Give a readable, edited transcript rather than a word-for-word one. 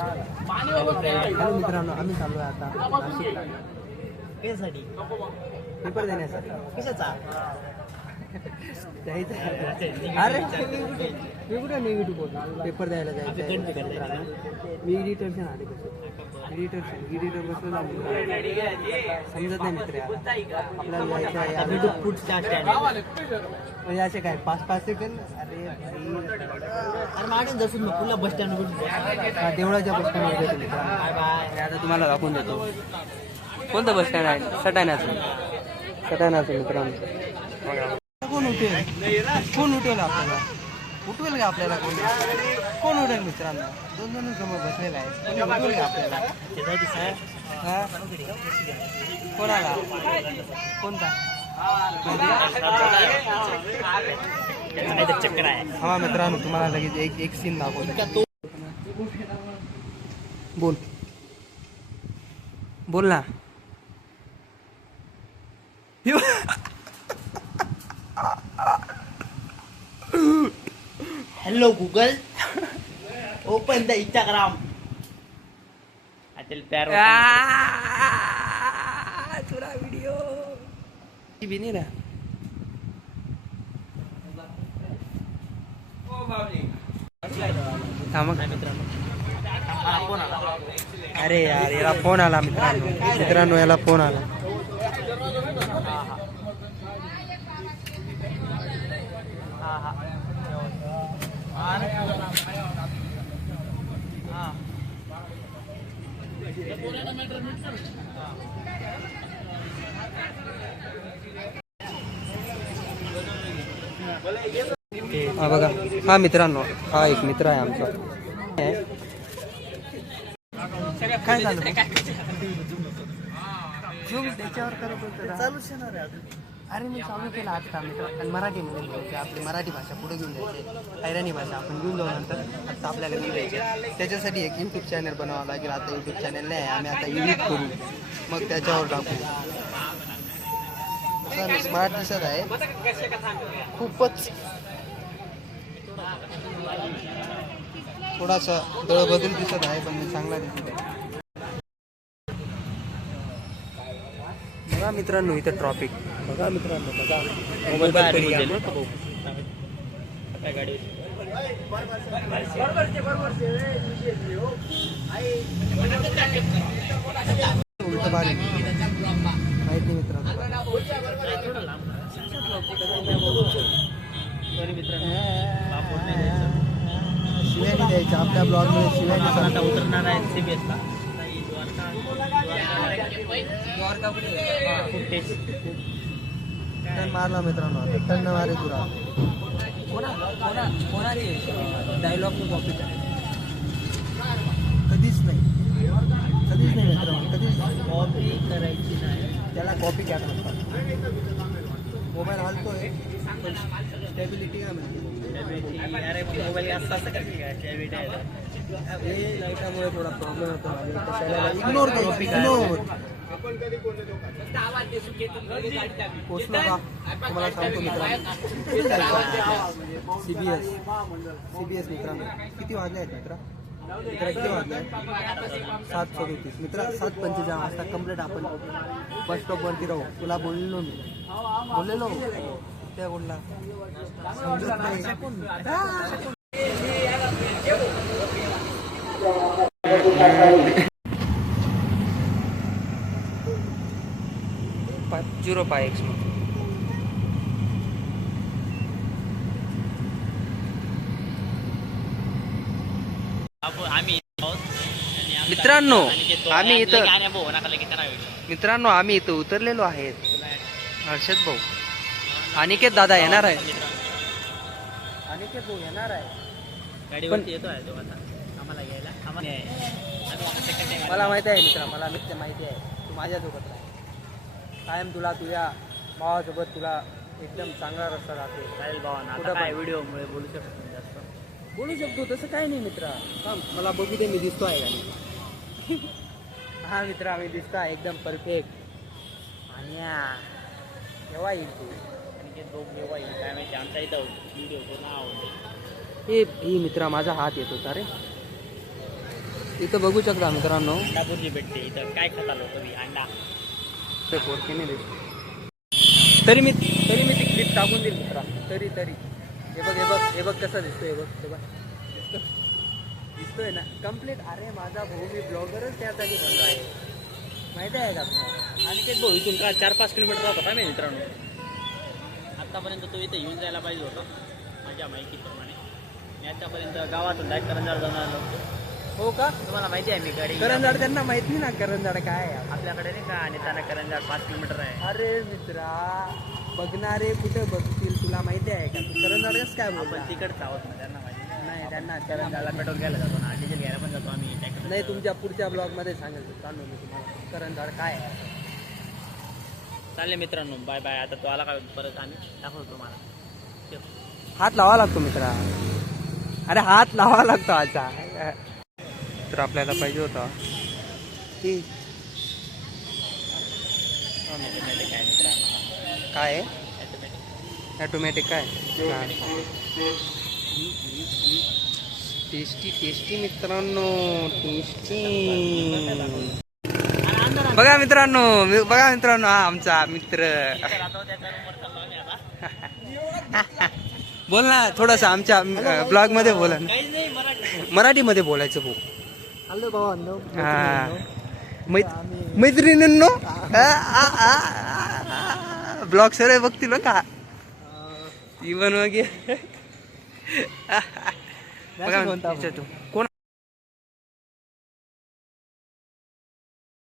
Hello मित्रांनो, आम्ही चालू आहे आता नाशिकला. कशासाठी? पेपर देण्यासाठी. कशाचा? जायचं अरे मी कुठे निगेटिव्ह बोलतो. पेपर द्यायला जायचं आहे. मी एडिटरच्या आले कसं एडिटर बसलं ना समजत नाही मित्र. आपल्याला जायचं आहे म्हणजे असे काय 5-5 सेकंड. अरे मागे जसून पुन्हा बस स्टँड देवळाच्या बस स्टँडवर जातो मित्र. आता तुम्हाला दाखवून देतो कोणतं बस स्टँड आहे. सटाण्याचं मित्रांनो. कोण उठेल आपल्याला? उठवेल का आपल्याला? कोण उठेल मित्रांनो? 2 जण समोर बसलेला आहे. कोणी उठवेल का आपल्याला? कोणाला? कोणता चक्कर आहे. हा मित्रांनो, तुम्हाला लगेच एक सीन दाखवतो. बोल ना. Hello Google, open the Instagram. तुला व्हिडिओ भी नाही ना. अरे यार, याला फोन आला मित्रांनो, याला फोन आला. हा बघा, हा मित्रांनो, हा एक मित्र आहे आमचा. काय झालं त्याच्यावर करत होतं चालूच येणार आहे. अरे मी चालू केला आज का मित्र. आणि मराठीमध्ये बोलायचे, आपली मराठी भाषा पुढे घेऊन जायची. हैराणी भाषा आपण घेऊन जाऊ नंतर. आता आपल्याला घेऊन जायचे. त्याच्यासाठी एक यूट्यूब चॅनल बनवावं लागेल. आता यूट्यूब चॅनल नाही, आम्ही आता एडिट करू, मग त्याच्यावर टाकू. स्मार्ट दिसत आहे खूपच. थोडासा दळबदल दिसत आहे, पण मी चांगला दिसत आहे. बघा मित्रांनो, इथं ट्रॉफिक बघा मित्रांनो. बघा उलट बारी माहित नाही मित्रांनो. शिव्यानी द्यायचं आपल्या ब्लॉगमध्ये. शिव्यानी आता उतरणार आहे CBS ला. मारला मित्रांनो, टन मारे तुरा. डायलॉग कॉपी कधीच नाही मित्रांनो, कधीच कॉपी करायची नाही. त्याला कॉपी कॅट म्हणतात. मोबाईल हलतोय, स्टेबिलिटी काय म्हणते. अरे मोबाईल असं करते का? हे लाईटामुळे थोडा प्रॉब्लेम होतो. इग्नोर पोचलो का तुम्हाला सांगतो मित्रांनो. CBS मित्रांनो. किती वाजले आहेत मित्र? किती वाजले? 7:37 मित्र. 7:45 वाजता कम्प्लीट आपण बस स्टॉपवरती राहू. तुला बोललेलो त्या बोलला समजत नाही. 05X मित्रांनो, आम्ही इथं उतरलेलो आहेत. हर्षद भाऊ, अनिकेत दादा येणार आहे. गाडीवरती येतो आहे तो आता आम्हाला घ्यायला. मला माहिती आहे मित्रा, मला मित्र माहिती आहे. तू माझ्यासोबत राह कायम. तुला तुझ्या भावासोबत तुला एकदम चांगला रस्ता राहतो. चालेल भावांना. आता काय व्हिडिओमुळे बोलू शकतो जास्त. बोलू शकतो तसं काय नाही मित्रा. मला बघू दे, मी दिसतो आहे का? हा मित्रा, मी दिसतो आहे एकदम परफेक्ट. आणि केव्हा येईल तू? आणि केव्हा येईल काय माहिती. आमच्या इथं व्हिडिओचं नाव हे मित्रा, माझा हात येत होता रे. इथं बघू शकता मित्रांनो अंडा बुर्जी भेटते इथं. काय खाता लोक तुम्ही अंडा? ते पोरकी नाही दिसत. तरी मी ती क्लिप टाकून देईल मित्रा. तरी हे बघ कसं दिसतोय. हे बघ दिसतोय ना कम्प्लीट. अरे माझा भाऊ मी ब्लॉगरच त्यासाठी बनलो आहे, माहिती आहे का तुम्हाला? आणि ते भाऊ इथून का 4-5 किलोमीटर जात होता मी मित्रांनो. आत्तापर्यंत तो इथे येऊन जायला पाहिजे होता माझ्या माहितीप्रमाणे. मी आतापर्यंत गावातून डायरेक्ट करंजाड जाऊन आलो होतो. हो का? तुम्हाला माहिती आहे मी गाडी करंजाड त्यांना माहित नाही ना करंजाड काय आहे. आपल्याकडे नाही का, आणि त्यांना करंजाड 5 किलोमीटर आहे. अरे मित्रा, बघणारे कुठे बघतील, तुला माहिती आहे का? तू करंजाडच काय बोलला? आपण तिकडच आहोत ना, त्यांना माहिती नाही त्यांना करंजाडला पेट्रोल घ्यायला जातो ना, डिझेल घ्यायला पण जातो आम्ही ट्रॅक्टर. नाही, तुमच्या पुढच्या ब्लॉगमध्ये सांगायचं चालू मी तुम्हाला करंजाड काय आहे. चालेल मित्रांनो, बाय बाय. आता तो आला का परत आम्ही दाखवतो तुम्हाला. ठेव. हात लावा लागतो मित्रा. अरे हात लावा लागतो आजचा. तर आपल्याला पाहिजे होता ती ऑटोमॅटिक आहे मित्रांनो. काय आहे ऑटोमॅटिक. ॲटोमॅटिक काय टेस्टी मित्रांनो, टेस्टी. बघा मित्रांनो हा आमचा मित्र. बोल ना थोडस आमच्या ब्लॉग मध्ये बोला ना. काहीच नाही, मराठी. मराठीमध्ये बोलायचं भाऊ. हॅलो भाऊ. हा मैत्रिणींनो, ब्लॉग सर्व बघतील का इवन वगैरे. बघा